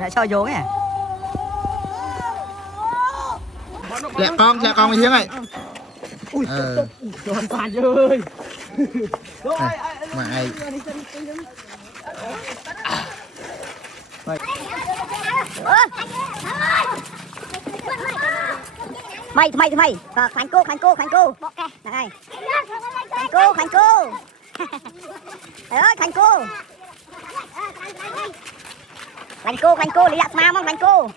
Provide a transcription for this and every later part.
lại cho vô nhỉ. Lẹ con mày Hiếng này. Ui trời phản ơi. Mà ai Mày khoanh cô này khoanh cô thầy ơi khoanh cô lý lạc ma mong khoanh cô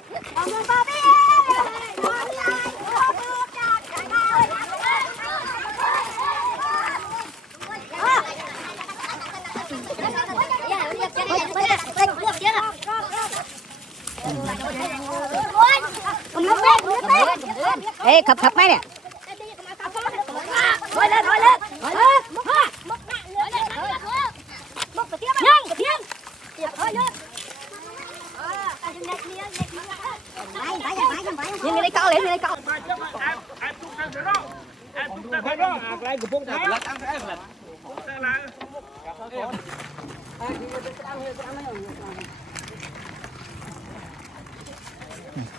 ê khập mấy nè ngồi lên nhìn người đây co liền người đây co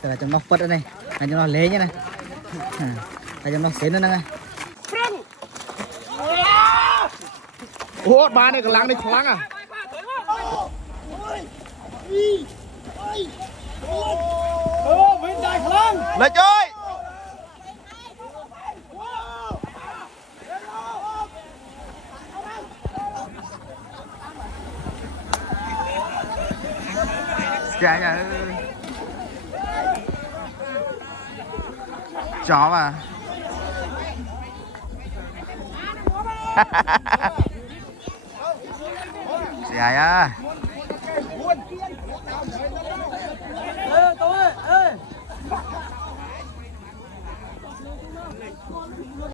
là trong nó phật ở đây, là trong nó lé nhá này, là trong nó xén nữa nè. Ủa ba này cái lăng này khoáng à? Lấy chơi. Dạ chó mà. Dạ á.